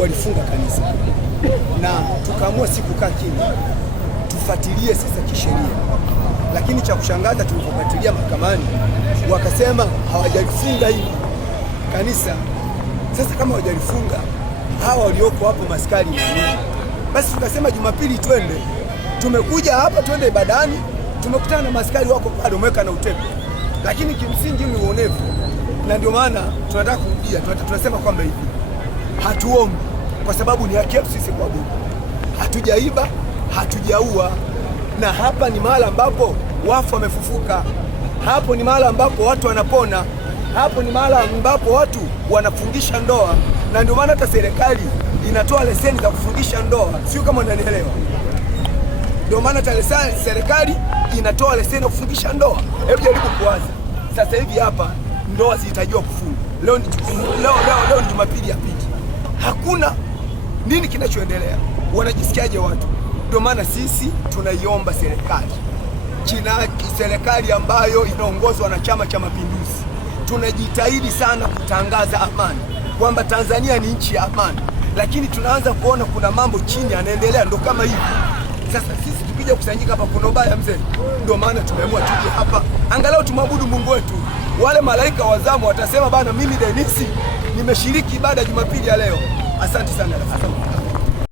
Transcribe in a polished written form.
walifunga kanisa, na tukaamua si kukaa kimya, tufuatilie sasa kisheria. Lakini cha kushangaza, tulipofuatilia mahakamani wakasema hawajalifunga hili kanisa. Sasa kama hawajalifunga, hawa walioko hapo maskari nini? Basi tukasema Jumapili twende. Tumekuja hapa twende ibadani, tumekutana na maskari wako pale umeweka na utepe, lakini kimsingi ni uonevu. Na ndio maana tunataka kurudia, tunasema kwamba hivi hatuombi kwa sababu ni haki yetu sisi kuabudu. Hatujaiba, hatujaua, na hapa ni mahali ambapo wafu wamefufuka. Hapo ni mahali ambapo watu wanapona. Hapo ni mahali ambapo watu wanafungisha ndoa, na ndio maana hata serikali inatoa leseni za kufungisha ndoa, sio kama unanielewa. Ndio maana hata serikali inatoa leseni za kufungisha ndoa. Hebu jaribu kuwaza sasa hivi hapa ndoa zihitajiwa kufunga. Leo ni Jumapili ya pili, hakuna nini kinachoendelea. Wanajisikiaje watu? Ndio maana sisi tunaiomba serikali ambayo inaongozwa na Chama cha Mapinduzi, tunajitahidi sana kutangaza amani, kwamba Tanzania ni nchi ya amani, lakini tunaanza kuona kuna mambo chini yanaendelea, ndo kama hivi. Sasa sisi tukija kusanyika hapa kuna ubaya mzee. Ndio maana tumeamua tuje hapa angalau tumwabudu Mungu wetu. Wale malaika wa zamu watasema bana, mimi Denisi nimeshiriki ibada Jumapili ya leo. Asante sana.